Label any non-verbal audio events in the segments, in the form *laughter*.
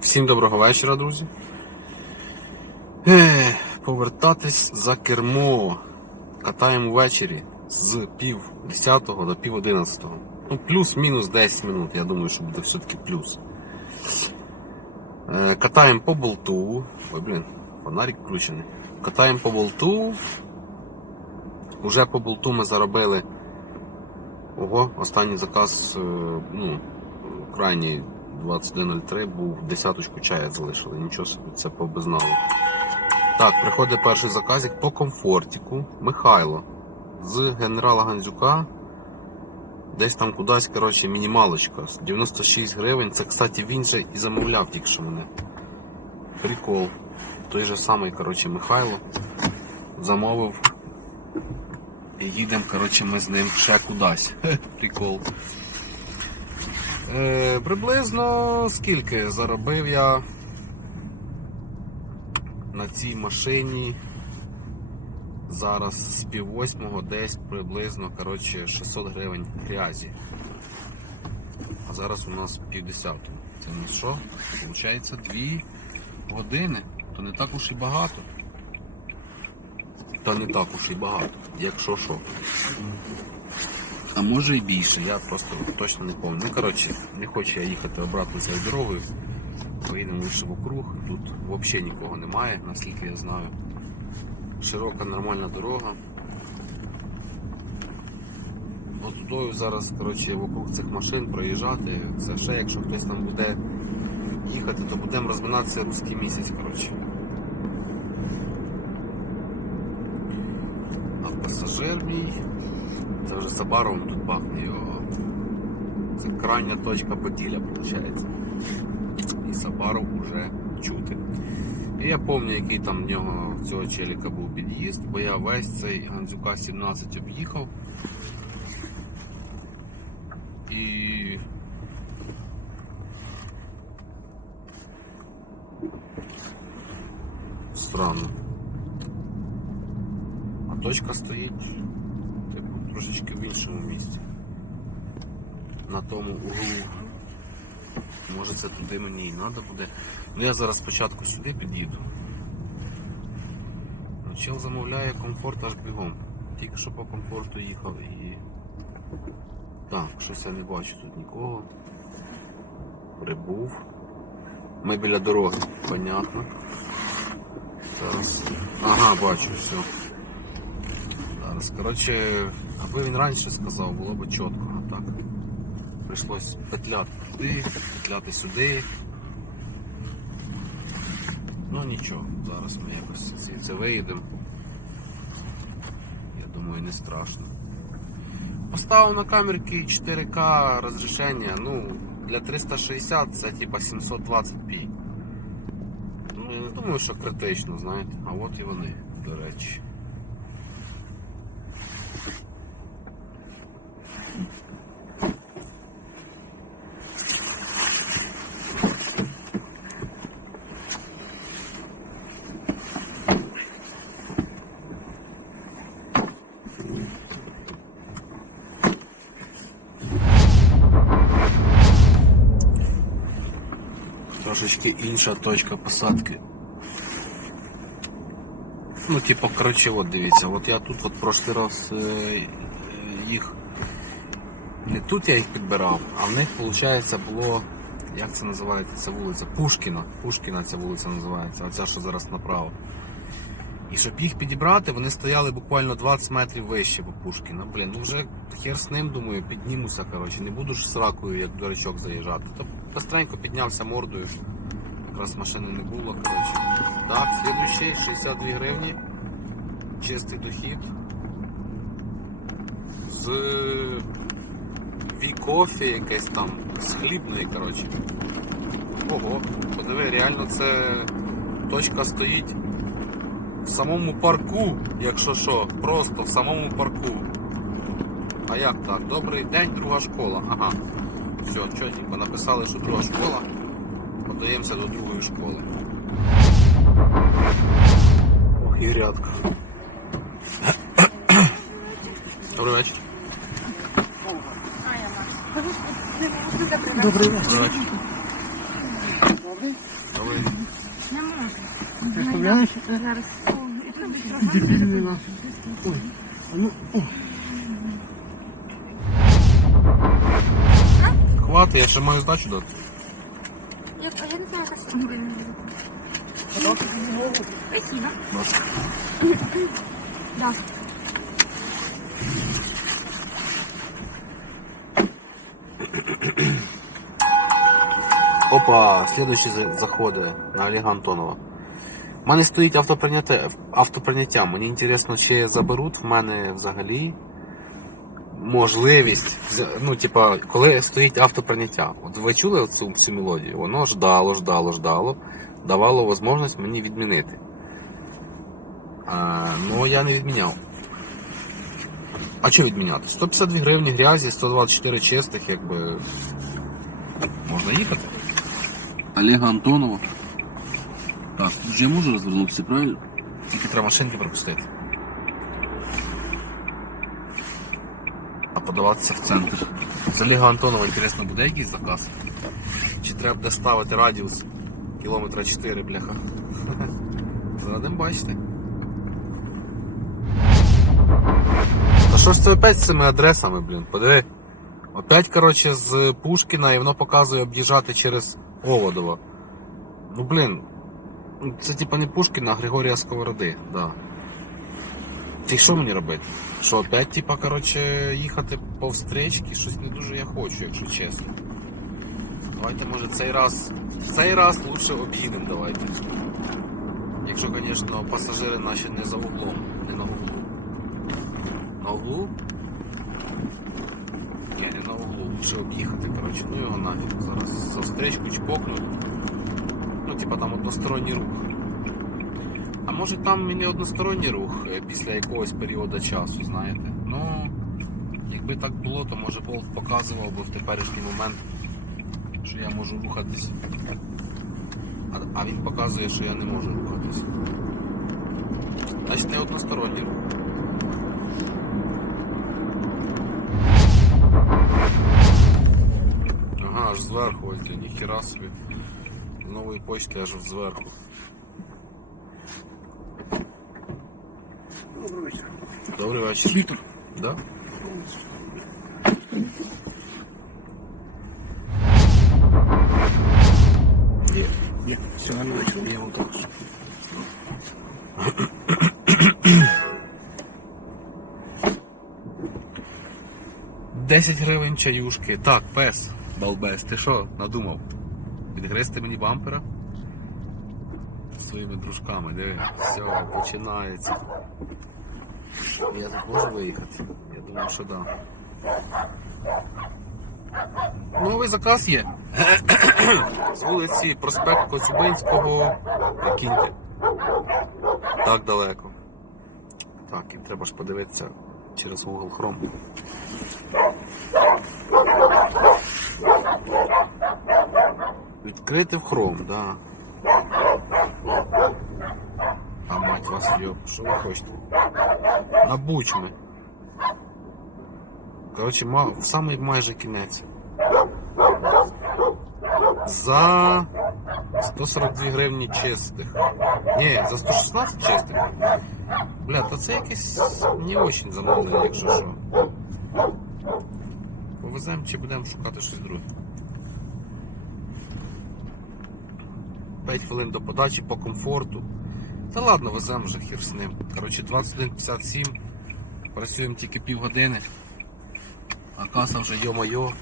Всім доброго вечора, друзі. Ех, повертатись за кермо. Катаємо ввечері з пів десятого до пів одинадцятого. Ну, плюс-мінус 10 минут. Я думаю, що буде все-таки плюс. Е, Катаємо по болту. Ой, блін, фонарик включений. Катаємо по болту. Уже по болту ми заробили. Ого, останній заказ, е, ну, крайній 21.03 був десяточку чая залишили. Нічого собі, це по безналу. Так, приходить перший заказик по комфортіку. Михайло з генерала Гандзюка. Десь там кудись, коротше, мінімалочка. 96 гривень. Це, кстати, він же і замовляв тільки що мене. Прикол. Той же самий, коротше, Михайло замовив. І їдемо, коротше, ми з ним ще кудись. *laughs* Прикол. Е, приблизно скільки заробив я на цій машині зараз з пів восьмого десь приблизно коротше, 600 гривень грязі. А зараз у нас пів. Це нас що? Получається 2 години. То не так уж і багато. Та не так уж і багато, якщо що. А може і більше, я просто точно не пам'ятаю. Ну, коротше, не хочу я їхати обратно цією дорогою. Поїдемо лише в округ. Тут взагалі нікого немає, наскільки я знаю. Широка нормальна дорога. От зараз коротше, вокруг цих машин проїжджати. Це ще якщо хтось там буде їхати, то будемо розминатися русський місяць. коротше. А пасажир мій. Це вже Сабаровим тут пахне його. Це крайня точка Поділля, виходить. І Сабаров вже чути. І я пам'ятаю, який там в нього в цього челіка був під'їзд, бо я весь цей Гандзюка 17 об'їхав. І. Странно. А точка стоїть типу, трошечки в Іншому місці. На тому углу. Може це туди мені і треба буде. Ну я зараз спочатку сюди під'їду. Ну, Чел замовляє комфорт аж бігом. Тільки що по комфорту їхав і. Так, щось я не бачу тут нікого. Прибув. Ми біля дороги, понятно. Зараз. Ага, бачу, все. Зараз, коротше, аби він раніше сказав, було б чітко, а так. Прийшлось петляти туди, петляти сюди. Ну нічого, зараз ми якось звідси виїдемо. Я думаю, не страшно. Поставив на камерки 4К розрішення, ну, для 360 це типа 720p. Ну, я не думаю, що критично, знаєте, а от і вони, до речі. Інша точка посадки. Ну, типу, коротше, от дивіться, от я тут от прошлий раз е, е, їх. Не тут я їх підбирав, а в них, виходить, було. Як це називається? Ця вулиця? Пушкіна. Пушкіна ця вулиця називається, оця що зараз направо. І щоб їх підібрати, вони стояли буквально 20 метрів вище по Пушкіна. Блін, ну вже хер з ним, думаю, піднімуся, коротше, не буду ж з ракою, як дурачок заїжджати. То быстренько піднявся мордою. Якраз машини не було, коротше. Так, слідуючий 62 гривні. Чистий дохід. З вікофі якесь там, з хлібної, коротше. Ого, подиви, реально це точка стоїть в самому парку, якщо що, просто в самому парку. А як так? Добрий день, друга школа. Ага. Все, чотенько написали, що друга школа. Подаємося до другої школи. Ох, і грядка. *coughs* Добрий вечір. Добрий вечір. Добре. Не можу. Ти вставляєш? Зараз. О, і тут Іди, іди, іди, на. Ой, а ну, о. Хвати, я ще маю здачу дати. Я, я не знаю, як це Спасибо. Да. Опа, слідуючий за- заходить на Олега Антонова. У мене стоїть автоприйняття, автоприйняття. Мені цікаво, чи заберуть в мене взагалі можливість. Ну, типа, коли стоїть автоприйняття. От ви чули цю, цю мелодію? Воно ждало, ждало, ждало, давало можливість мені відмінити. Ну, я не відміняв. А що відміняти? 152 гривні грязі, 124 чистих, якби. Можна їхати. Олега Антонова. Так, тут я можу розвернутися, правильно? Тільки треба машинки пропустити. А подаватися в центр. З Олега Антонова, інтересно, буде якийсь заказ? Чи треба буде ставити радіус кілометра 4, бляха? *laughs* Задем бачите. Та що ж це опять з цими адресами, блін? Подиви. Опять, короче, з Пушкіна і воно показує об'їжджати через Оводово. Ну, блін. Це типа не Пушкіна, а Григорія Сковороди, да. І що мені робити? Що опять, типа, короче, їхати по встречці? Щось не дуже я хочу, якщо чесно. Давайте, може, цей раз. Цей раз лучше об'їдемо, давайте. Якщо, звісно, пасажири наші не за углом, не на углу. На углу? Ні, не на углу, лучше об'їхати, коротше. Ну його нафіг. Зараз за встречку чпокнуть. Ну, типа там односторонній рух. А може там і не односторонній рух е, після якогось періоду часу, знаєте. Ну, якби так було, то може Болт показував би в теперішній момент, що я можу рухатись. А, а він показує, що я не можу рухатись. Значить не односторонній рух. Ага, аж зверху, ось, ніхіра собі. З нової почти аж зверху. Добрий вечір. Добрий вечір. Віктор. Да? Гарно вечір. Є вам також. Десять гривень чаюшки. Так, пес, балбес, ти що, надумав? Відгризти мені бампера? З Своїми дружками, диви. Все, починається. Я тут можу виїхати? Я думаю, що так. Да. Новий заказ є. *coughs* З вулиці проспект Коцюбинського. Прикиньте. Так далеко. Так, і треба ж подивитися через Google Chrome. Відкрити в Chrome, да. А мать вас йоп, що ви хочете? На бучми. Коротше, ма... в самий майже кінець. За 142 гривні чистих. Ні, за 116 чистих. Бля, то це якесь не очень замовлення, якщо що. Повеземо чи будемо шукати щось друге. 5 хвилин до подачі по комфорту. Та ладно, веземо вже хір з ним. Коротше, 21.57. Працюємо тільки півгодини. А каса вже йо-майо.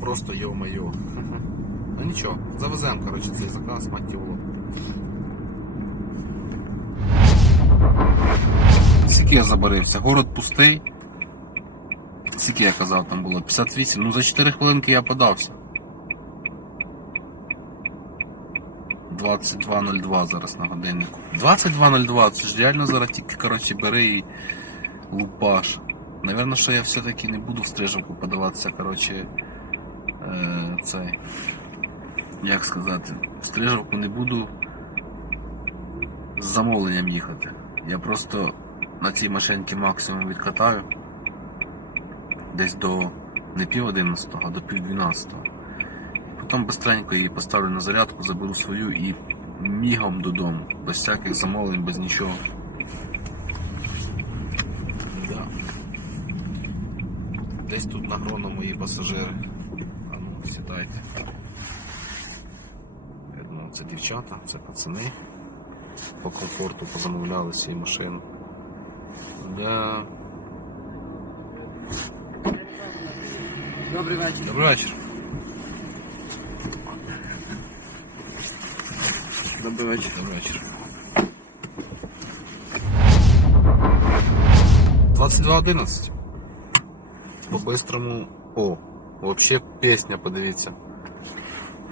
Просто йо-майо. *laughs* Ну нічого, завеземо, коротше, цей заказ, мать його. Скільки я забарився? Город пустий. Скільки я казав, там було? 58. Ну за 4 хвилинки я подався. 22.02 зараз на годиннику. 22.02, це ж реально зараз тільки коротше, бери і лупаш. Навірно, що я все-таки не буду в стрижавку подаватися, коротше, е. Як сказати, в стрижавку не буду з замовленням їхати. Я просто на цій машинці максимум відкатаю десь до не пів одинадцятого, а до пів дванадцятого. Потім быстренько її поставлю на зарядку, заберу свою і мігом додому. Без всяких замовлень, без нічого. Десь тут на грону мої пасажири. Ну. Я думав, це дівчата, це пацани. По комфорту позамовляли свої машини. Да. Добрий вечір. Добрий вечір. Добрий вечір. Добрий вечір. 22.11. По-бистрому. О, вообще пісня, подивіться.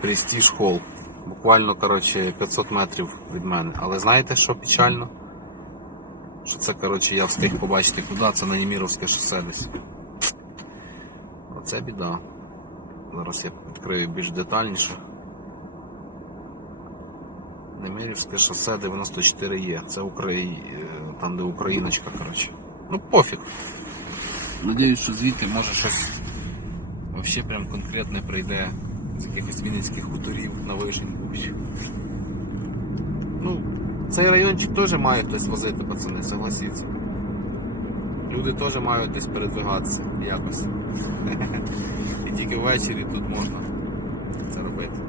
Престиж Холл. Буквально, коротше, 500 метрів від мене. Але знаєте, що печально? Що це, коротше, я встиг побачити куди, це на Німіровське шосе десь. Оце біда. Зараз я відкрию більш детальніше. Немирівське шосе 94 є. Це Украї... е, там, де Україночка, коротше. Ну пофіг. Надіюсь, що звідти може щось вообще прям конкретне прийде з якихось вінницьких хуторів на вишеньку. Ну, цей райончик теж має хтось возити, пацани, согласіться. Люди теж мають десь передвигатися якось. *laughs* І тільки ввечері тут можна це робити.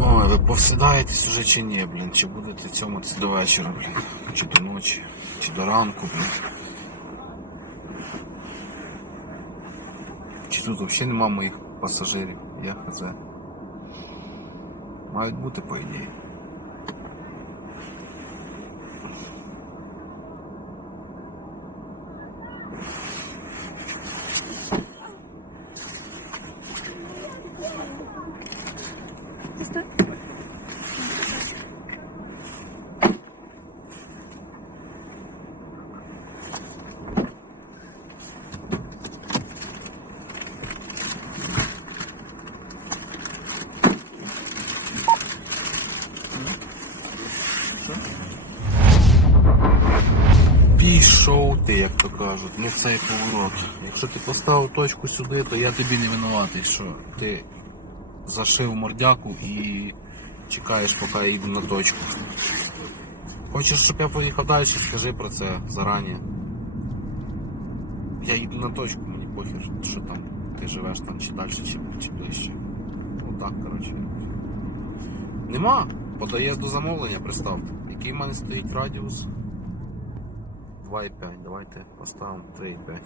Ой, ви повсідаєтесь уже чи ні, блін? Чи будете цьомитись до вечора, блін? Чи до ночі, чи до ранку, блін? Тут взагалі нема моїх пасажирів? Я хз. Мають бути, по ідеї. Пішов ти, як то кажуть, не в цей поворот. Якщо ти поставив точку сюди, то я тобі не винуватий, що ти зашив мордяку і чекаєш, поки я їду на точку. Хочеш, щоб я поїхав далі, скажи про це зарані. Я їду на точку, мені похер, що там ти живеш там чи далі, чи, чи ближче. Отак, коротше. Нема. По доїзду замовлення, представте. Який в мене стоїть радіус? 2,5. Давайте поставимо 3,5.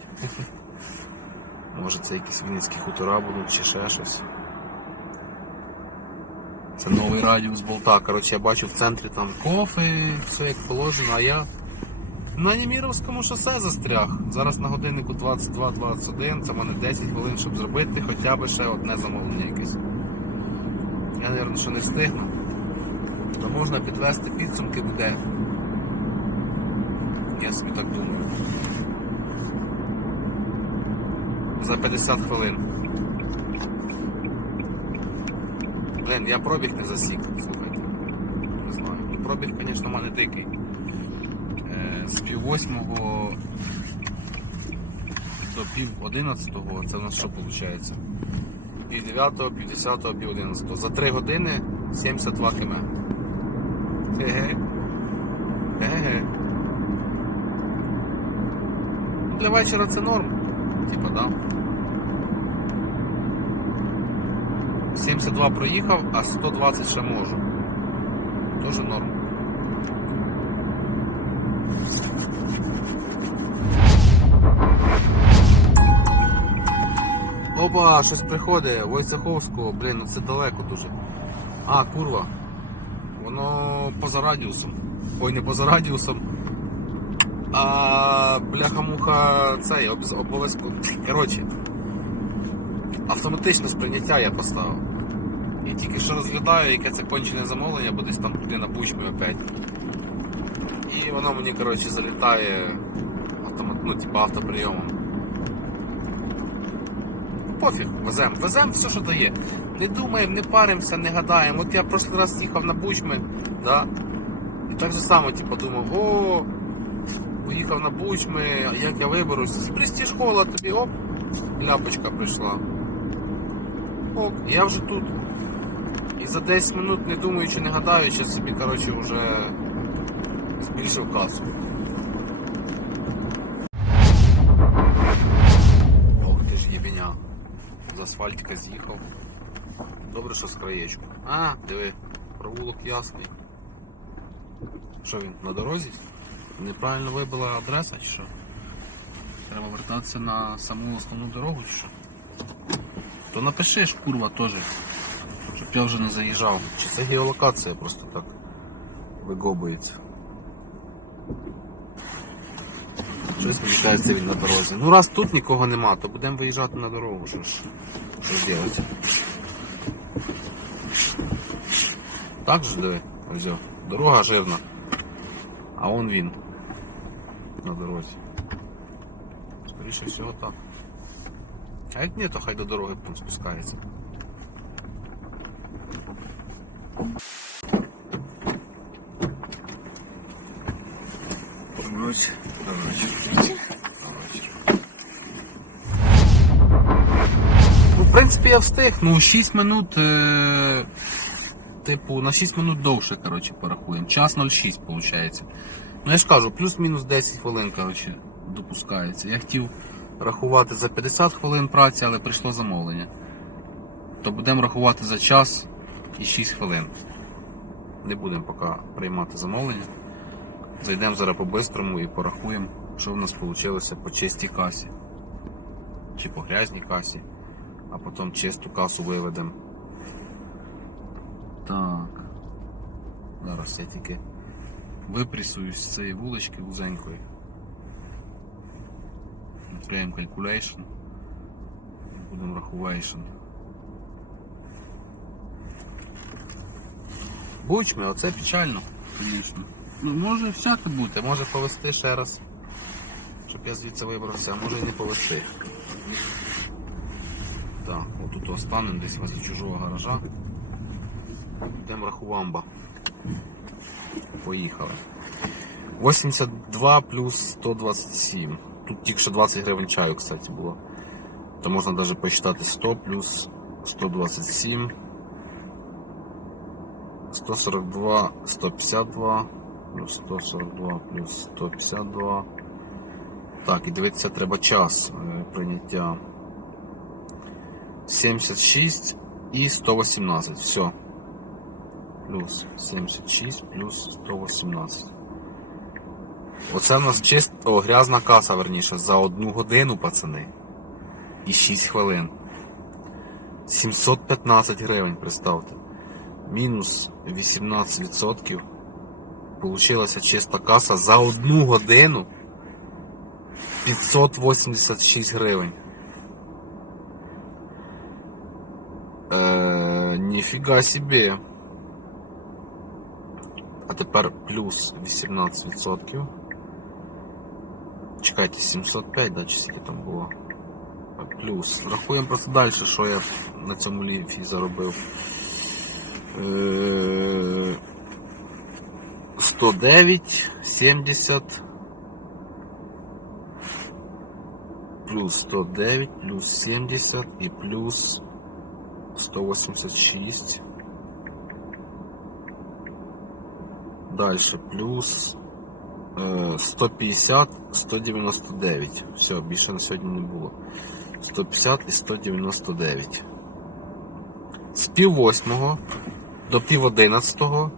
*laughs* Може це якісь вінницькі хутора будуть чи ще щось. Це новий радіус болта. Коротше, я бачу в центрі там кофе, все як положено, а я на Німіровському шосе застряг. Зараз на годиннику 22.21, це в мене 10 хвилин, щоб зробити хоча б ще одне замовлення якесь. Я, мабуть, що не встигну. То можна підвести підсумки буде. Я собі так думаю. За 50 хвилин. Блин, я пробіг не засік, слухайте. Не знаю. Ну, пробіг, звісно, в мене дикий. Е, з пів восьмого до пів одинадцятого, це у нас що виходить? Пів дев'ятого, пів десятого, пів одинадцятого. За 3 години 72 км. Ге-ге. Ге-ге. Для вечора це норм. Типа, да. 72 проїхав, а 120 ще можу. Тоже норм. Опа, щось приходить, Войцеховського, блін, ну це далеко дуже. А, курва. Воно поза радіусом. Ой, не поза радіусом. А бляха-муха цей обов'язково. *laughs* Коротше. Автоматичне сприйняття я поставив. І тільки що розглядаю, яке це кончене замовлення, бо десь там туди на бучмі опять. І воно мені, коротше, залітає автомат, ну, типу автоприйомом. Пофіг, везем. Везем все, що дає. Не думаємо, не паримося, не гадаємо. От я прошлий раз їхав на бучми, да? і так же само, типу, думав, о, поїхав на бучми, як я виберусь, з престиж хола тобі, оп, ляпочка прийшла. Ок, я вже тут. І за 10 минут, не думаючи, не гадаючи, собі, коротше, вже збільшив касу. Ох ти ж єбеня. З асфальтика з'їхав. Добре, що з краєчку. А, диви, провулок ясний. Що він, на дорозі? Неправильно вибила адреса чи що? Треба вертатися на саму основну дорогу чи що? То напиши курва, теж. Щоб я вже не заїжджав. Чи це геолокація просто так вигобується? Щось мені він на дорозі. Ну раз тут нікого нема, то будемо виїжджати на дорогу. Що ж, що робити? Так же диви, ось. Дорога жирна. А он він. На дорозі. Скоріше всього так. А як ні, то хай до дороги пункт спускається. Ну, в принципі, я встиг. Ну, 6 минут. Е... Типу, на 6 минут довше, коротше, порахуємо. Час 06, виходить. Ну я ж кажу, плюс-мінус 10 хвилин, коротше, допускається. Я хотів рахувати за 50 хвилин праці, але прийшло замовлення. То будемо рахувати за час і 6 хвилин. Не будемо поки приймати замовлення. Зайдемо зараз по-бистрому і порахуємо, що в нас вийшло по чистій касі. Чи по грязній касі, а потім чисту касу виведемо. Так. Зараз я тільки випресуюсь з цієї вулички вузенької. Відкриємо calculation. Будемо рахувайшн. Бучми, оце печально, звісно. Ну, може всяке бути, може повести ще раз. Щоб я звідси вибрався, а може і не повести. Так, отут останемо десь возле чужого гаража. Йдемо рахувамба. Поїхали. 82 плюс 127. Тут тільки що 20 гривень чаю, кстати, було. То можна навіть посчитати 100 плюс 127. 142, 152, плюс 142, плюс 152. Так, і дивитися треба час е, прийняття. 76 і 118. Все. Плюс 76 плюс 118. Оце у нас чисто грязна каса, верніше, за одну годину, пацани. І 6 хвилин. 715 гривень, представте. Мінус 18%. Получилася чиста каса за одну годину 586 гривень. Е, ніфіга собі. А тепер плюс 18%. Чекайте, 705, да, чи скільки там було. Плюс. Рахуємо просто далі, що я на цьому ліфі заробив. Е, 109, 70. Плюс 109, плюс 70 і плюс 186. Дальше плюс е, 150, 199. Все, більше на сьогодні не було. 150 і 199. З пів восьмого до пів одинадцятого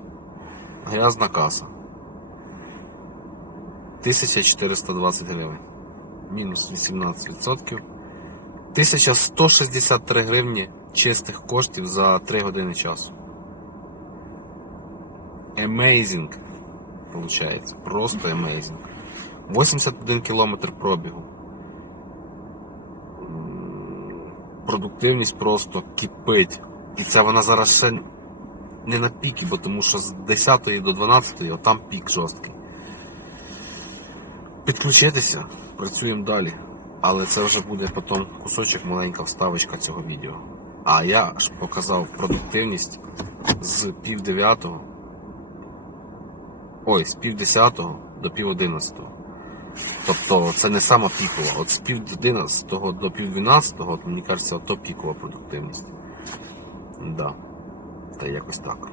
грязна каса. 1420 гривень. Мінус 18%. 1163 гривні чистих коштів за 3 години часу. Amazing. Получається. Просто amazing. 81 кілометр пробігу. Продуктивність просто кипить. І це вона зараз ще не на піки, бо тому що з 10 до 12 отам пік жорсткий. Підключитися, працюємо далі. Але це вже буде потім кусочок маленька вставочка цього відео. А я ж показав продуктивність з пів дев'ятого. Ой, з пів десятого до пів одинадцятого. Тобто це не сама пікова. От з пів 11 до пів 12, мені кажеться, то пікова продуктивність. Да. Та якось так.